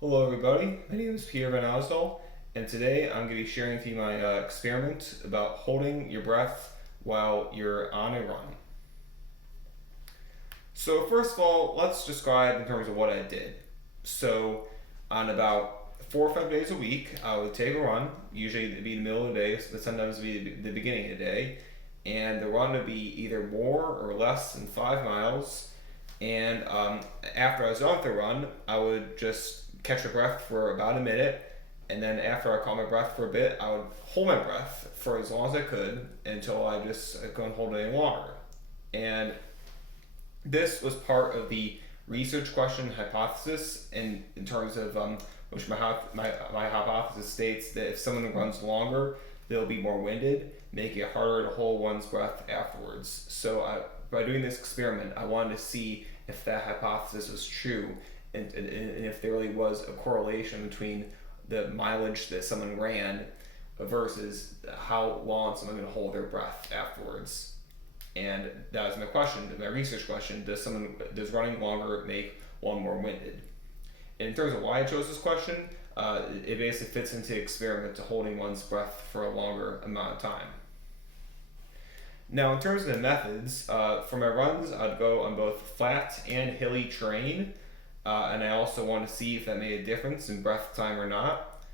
Hello everybody, my name is Pierre Van Osdol, and today I'm going to be sharing with you my experiment about holding your breath while you're on a run. So first of all, let's describe in terms of what I did. So on about 4 or 5 days a week, I would take a run, usually it'd be the middle of the day, but sometimes it'd be the beginning of the day, and the run would be either more or less than 5 miles. And after I was done with the run, I would just catch my breath for about a minute, and then after I caught my breath for a bit, I would hold my breath for as long as I could until I couldn't hold it any longer. And this was part of the research question hypothesis, in terms of which my hypothesis states that if someone runs longer, they'll be more winded, making it harder to hold one's breath afterwards. So by doing this experiment, I wanted to see if that hypothesis was true, and if there really was a correlation between the mileage that someone ran versus how long someone can hold their breath afterwards. And that was my question, my research question: does running longer make one more winded? And in terms of why I chose this question, it basically fits into the experiment to holding one's breath for a longer amount of time. Now, in terms of the methods, for my runs, I'd go on both flat and hilly terrain, and I also want to see if that made a difference in breath time or not.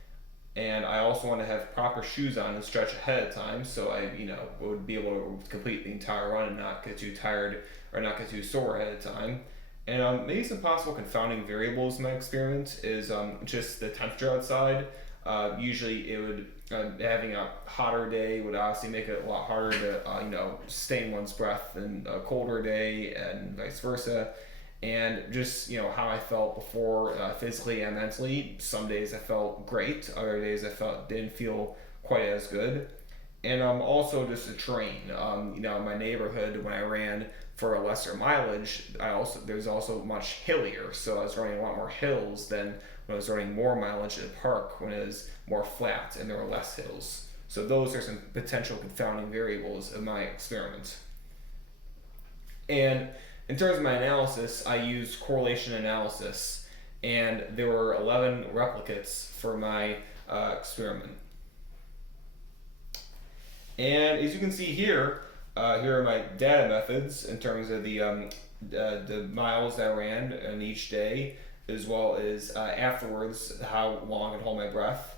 And I also want to have proper shoes on and stretch ahead of time, so I, would be able to complete the entire run and not get too tired or not get too sore ahead of time. And maybe some possible confounding variables in my experiment is just the temperature outside. Usually, it would having a hotter day would obviously make it a lot harder to sustain one's breath than a colder day, and vice versa. And just how I felt before, physically and mentally. Some days I felt great, other days I didn't feel quite as good. And also just the terrain. In my neighborhood, when I ran for a lesser mileage, there's also much hillier, so I was running a lot more hills than when I was running more mileage at the park when it was more flat and there were less hills. So those are some potential confounding variables of my experiment. And in terms of my analysis, I used correlation analysis, and there were 11 replicates for my experiment. And as you can see here, here are my data methods in terms of the miles that I ran in each day, as well as afterwards how long I could hold my breath.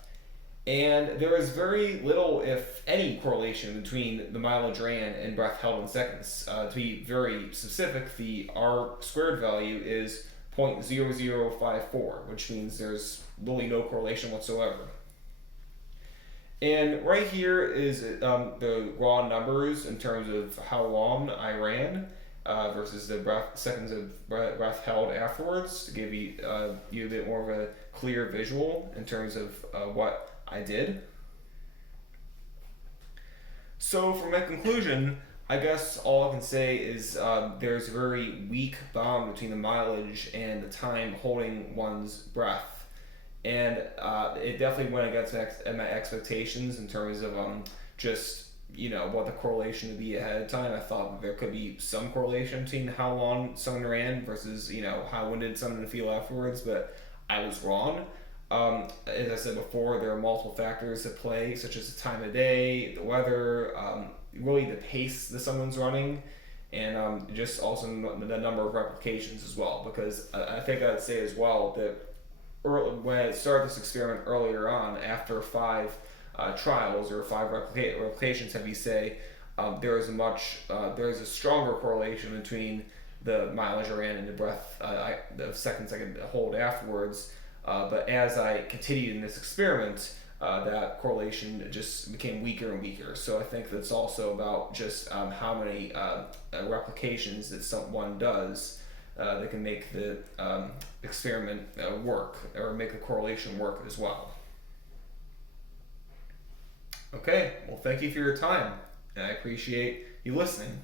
And there is very little, if any, correlation between the mileage ran and breath held in seconds. To be very specific, the R squared value is 0.0054, which means there's really no correlation whatsoever. And right here is the raw numbers in terms of how long I ran versus the seconds of breath held afterwards, to give you a bit more of a clear visual in terms of what I did. So for my conclusion, I guess all I can say is there's a very weak bond between the mileage and the time holding one's breath. And it definitely went against my expectations in terms of just what the correlation would be ahead of time. I thought there could be some correlation between how long someone ran versus how winded someone would feel afterwards, but I was wrong. As I said before, there are multiple factors at play, such as the time of day, the weather, really the pace that someone's running, and just also the number of replications as well. Because I think I'd say as well that when I started this experiment earlier on, after 5 trials or 5 replications, have you say, there is a stronger correlation between the mileage I ran and the breath, the seconds I could hold afterwards. But as I continued in this experiment, that correlation just became weaker and weaker. So I think that's also about just how many replications that someone does that can make the experiment work, or make the correlation work as well. Okay, well, thank you for your time, and I appreciate you listening.